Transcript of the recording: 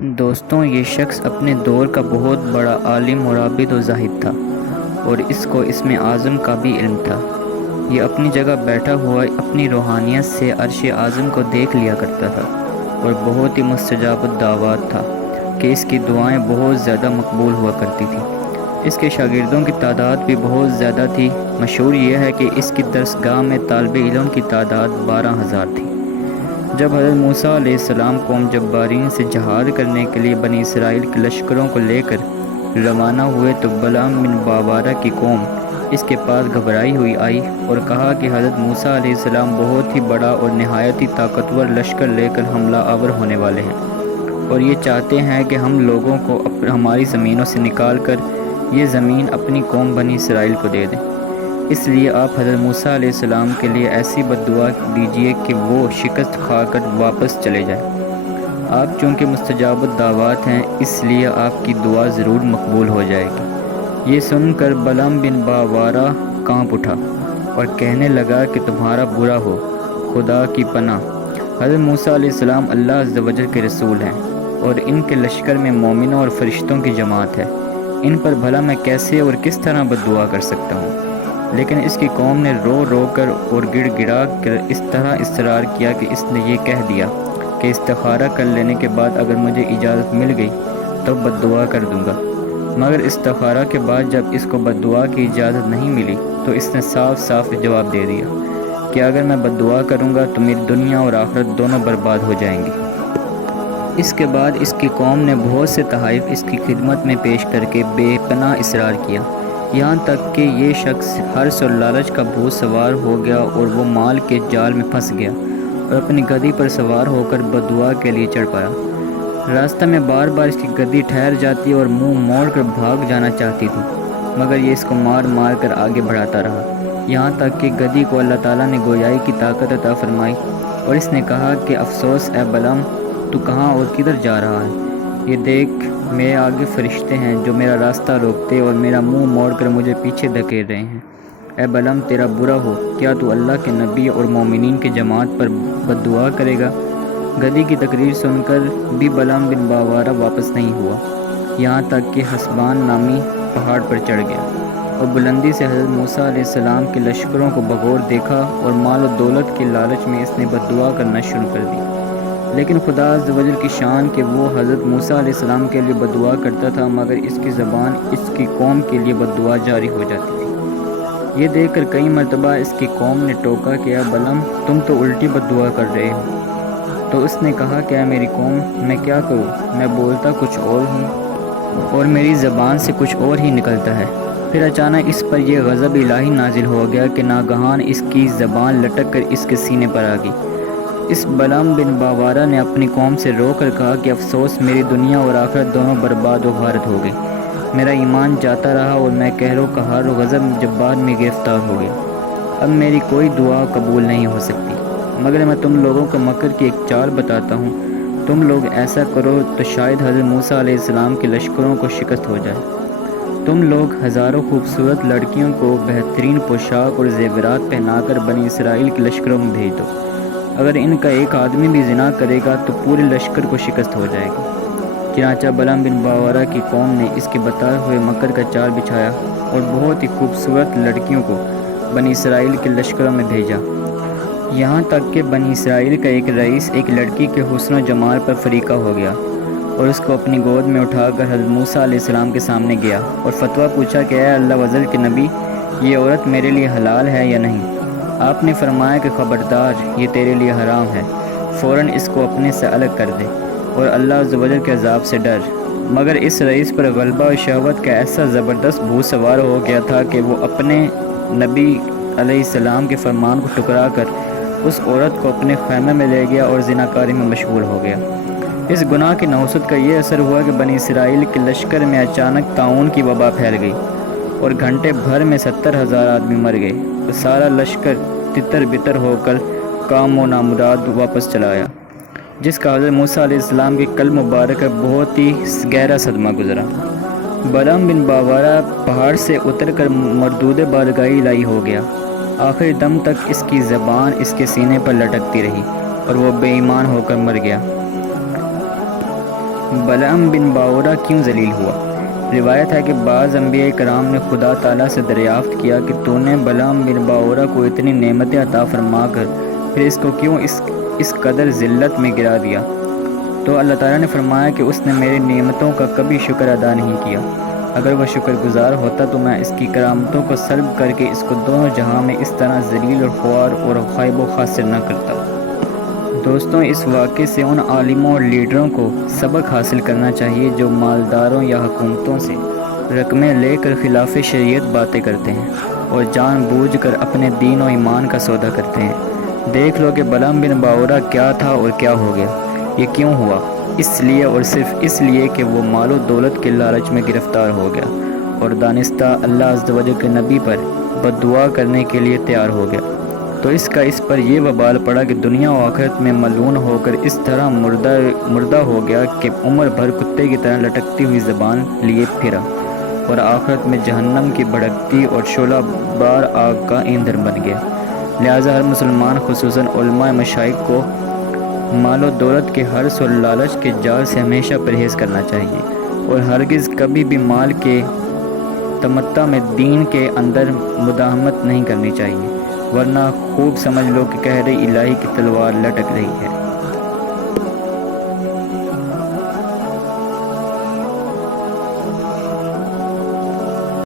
دوستوں، یہ شخص اپنے دور کا بہت بڑا عالم اور عابد و زاہد تھا، اور اس کو اسم اعظم کا بھی علم تھا۔ یہ اپنی جگہ بیٹھا ہوا اپنی روحانیت سے عرش اعظم کو دیکھ لیا کرتا تھا، اور بہت ہی مستجاب الدعوات تھا کہ اس کی دعائیں بہت زیادہ مقبول ہوا کرتی تھیں۔ اس کے شاگردوں کی تعداد بھی بہت زیادہ تھی۔ مشہور یہ ہے کہ اس کی درسگاہ میں طالب علم کی تعداد 12,000 تھی۔ جب حضرت موسیٰ علیہ السلام قوم جبارین سے جہاد کرنے کے لیے بنی اسرائیل کے لشکروں کو لے کر روانہ ہوئے تو بلعام بن باورہ کی قوم اس کے پاس گھبرائی ہوئی آئی اور کہا کہ حضرت موسیٰ علیہ السلام بہت ہی بڑا اور نہایت ہی طاقتور لشکر لے کر حملہ آور ہونے والے ہیں، اور یہ چاہتے ہیں کہ ہم لوگوں کو ہماری زمینوں سے نکال کر یہ زمین اپنی قوم بنی اسرائیل کو دے دیں۔ اس لیے آپ حضرت موسیٰ علیہ السلام کے لیے ایسی بددعا دیجیے کہ وہ شکست کھا کر واپس چلے جائیں۔ آپ چونکہ مستجاب الدعوات ہیں، اس لیے آپ کی دعا ضرور مقبول ہو جائے گی۔ یہ سن کر بلعام بن باورہ کانپ اٹھا اور کہنے لگا کہ تمہارا برا ہو، خدا کی پناہ! حضرت موسیٰ علیہ السلام اللہ عز و جل کے رسول ہیں، اور ان کے لشکر میں مومنوں اور فرشتوں کی جماعت ہے۔ ان پر بھلا میں کیسے اور کس طرح بددعا کر سکتا ہوں؟ لیکن اس کی قوم نے رو رو کر اور گڑ گڑا کر اس طرح اصرار کیا کہ اس نے یہ کہہ دیا کہ استخارہ کر لینے کے بعد اگر مجھے اجازت مل گئی تو بددعا کر دوں گا۔ مگر استخارہ کے بعد جب اس کو بددعا کی اجازت نہیں ملی تو اس نے صاف صاف جواب دے دیا کہ اگر میں بددعا کروں گا تو میری دنیا اور آخرت دونوں برباد ہو جائیں گی۔ اس کے بعد اس کی قوم نے بہت سے تحائف اس کی خدمت میں پیش کر کے بے پناہ اصرار کیا، یہاں تک کہ یہ شخص حرص اور لالچ کا بھوت سوار ہو گیا اور وہ مال کے جال میں پھنس گیا اور اپنی گدی پر سوار ہو کر بددعا کے لیے چڑھ پڑا۔ راستہ میں بار بار اس کی گدی ٹھہر جاتی اور منہ موڑ کر بھاگ جانا چاہتی تھی، مگر یہ اس کو مار مار کر آگے بڑھاتا رہا، یہاں تک کہ گدی کو اللہ تعالیٰ نے گویائی کی طاقت عطا فرمائی اور اس نے کہا کہ افسوس اے بلعام، تو کہاں اور کدھر جا رہا ہے؟ یہ دیکھ میرے آگے فرشتے ہیں جو میرا راستہ روکتے اور میرا منہ موڑ کر مجھے پیچھے دھکیل رہے ہیں۔ اے بلعام، تیرا برا ہو، کیا تو اللہ کے نبی اور مومنین کی جماعت پر بددعا کرے گا؟ گدی کی تقریر سن کر بھی بلعام بن باورہ واپس نہیں ہوا، یہاں تک کہ حسبان نامی پہاڑ پر چڑھ گیا اور بلندی سے حضرت موسیٰ علیہ السلام کے لشکروں کو بغور دیکھا اور مال و دولت کے لالچ میں اس نے بددعا کرنا شروع کر دی۔ لیکن خدا عز و جل کی شان کہ وہ حضرت موسیٰ علیہ السلام کے لیے بددعا کرتا تھا، مگر اس کی زبان اس کی قوم کے لیے بددعا جاری ہو جاتی تھی۔ یہ دیکھ کر کئی مرتبہ اس کی قوم نے ٹوکا کہ اے بلعام، تم تو الٹی بددعا کر رہے ہو۔ تو اس نے کہا کہ اے میری قوم، میں کیا کروں؟ میں بولتا کچھ اور ہوں اور میری زبان سے کچھ اور ہی نکلتا ہے۔ پھر اچانک اس پر یہ غضب الہی نازل ہو گیا کہ ناگہان اس کی زبان لٹک کر اس کے سینے پر آ گئی۔ اس بلعام بن باورہ نے اپنی قوم سے رو کر کہا کہ افسوس، میری دنیا اور آخرت دونوں برباد و غارت ہو گئی۔ میرا ایمان جاتا رہا اور میں قہر و قہار و غضب جبار میں گرفتار ہو گیا۔ اب میری کوئی دعا قبول نہیں ہو سکتی، مگر میں تم لوگوں کو مکر کی ایک چال بتاتا ہوں۔ تم لوگ ایسا کرو تو شاید حضرت موسیٰ علیہ السلام کے لشکروں کو شکست ہو جائے۔ تم لوگ ہزاروں خوبصورت لڑکیوں کو بہترین پوشاک اور زیورات پہنا کر بنی اسرائیل کے لشکروں میں بھیج دو۔ اگر ان کا ایک آدمی بھی زنا کرے گا تو پورے لشکر کو شکست ہو جائے گی۔ چنانچہ بلعام بن باورہ کی قوم نے اس کے بتائے ہوئے مکر کا جال بچھایا اور بہت ہی خوبصورت لڑکیوں کو بنی اسرائیل کے لشکروں میں بھیجا، یہاں تک کہ بنی اسرائیل کا ایک رئیس ایک لڑکی کے حسن و جمال پر فریقہ ہو گیا اور اس کو اپنی گود میں اٹھا کر حضرت موسیٰ علیہ السلام کے سامنے گیا اور فتویٰ پوچھا کہ اے اللہ وجل کے نبی، یہ عورت میرے لیے حلال ہے یا نہیں؟ آپ نے فرمایا کہ خبردار، یہ تیرے لیے حرام ہے، فوراً اس کو اپنے سے الگ کر دے اور اللہ عز و جل کے عذاب سے ڈر۔ مگر اس رئیس پر غلبہ و شہوت کا ایسا زبردست بھوت سوار ہو گیا تھا کہ وہ اپنے نبی علیہ السلام کے فرمان کو ٹکرا کر اس عورت کو اپنے خیمے میں لے گیا اور زناکاری میں مشغول ہو گیا۔ اس گناہ کی نحوست کا یہ اثر ہوا کہ بنی اسرائیل کے لشکر میں اچانک طاعون کی وبا پھیل گئی اور گھنٹے بھر میں 70,000 آدمی مر گئے اور سارا لشکر تتر بتر ہو کر کام و نامراد واپس چلا آیا، جس کا حضرت موسیٰ علیہ السلام کے قلب مبارک کا بہت ہی گہرا صدمہ گزرا۔ بلعام بن باورہ پہاڑ سے اتر کر مردود بارگاہی الہی ہو گیا۔ آخری دم تک اس کی زبان اس کے سینے پر لٹکتی رہی اور وہ بے ایمان ہو کر مر گیا۔ بلعم بن باورہ کیوں ذلیل ہوا؟ روایت ہے کہ بعض انبیاء کرام نے خدا تعالیٰ سے دریافت کیا کہ تو نے بلعم بن باورہ کو اتنی نعمتیں عطا فرما کر پھر اس کو کیوں اس قدر ذلت میں گرا دیا؟ تو اللہ تعالیٰ نے فرمایا کہ اس نے میری نعمتوں کا کبھی شکر ادا نہیں کیا۔ اگر وہ شکر گزار ہوتا تو میں اس کی کرامتوں کو سلب کر کے اس کو دونوں جہاں میں اس طرح ذلیل اور خوار اور خائب و خاسر نہ کرتا۔ دوستوں، اس واقعے سے ان عالموں اور لیڈروں کو سبق حاصل کرنا چاہیے جو مالداروں یا حکومتوں سے رقمیں لے کر خلاف شریعت باتیں کرتے ہیں اور جان بوجھ کر اپنے دین و ایمان کا سودا کرتے ہیں۔ دیکھ لو کہ بلعم بن باورہ کیا تھا اور کیا ہو گیا۔ یہ کیوں ہوا؟ اس لیے اور صرف اس لیے کہ وہ مال و دولت کے لالچ میں گرفتار ہو گیا اور دانستہ اللہ عز و جل کے نبی پر بد دعا کرنے کے لیے تیار ہو گیا، تو اس کا اس پر یہ وبال پڑا کہ دنیا و آخرت میں ملعون ہو کر اس طرح مردہ ہو گیا کہ عمر بھر کتے کی طرح لٹکتی ہوئی زبان لیے پھرا اور آخرت میں جہنم کی بھڑکتی اور شعلہ بار آگ کا ایندھن بن گیا۔ لہٰذا ہر مسلمان خصوصاً علماء مشائخ کو مال و دولت کے حرص اور لالچ کے جال سے ہمیشہ پرہیز کرنا چاہیے اور ہرگز کبھی بھی مال کے تمتع میں دین کے اندر مداہمت نہیں کرنی چاہیے، ورنہ خوب سمجھ لو کہ قہر الہی کی تلوار لٹک رہی ہے۔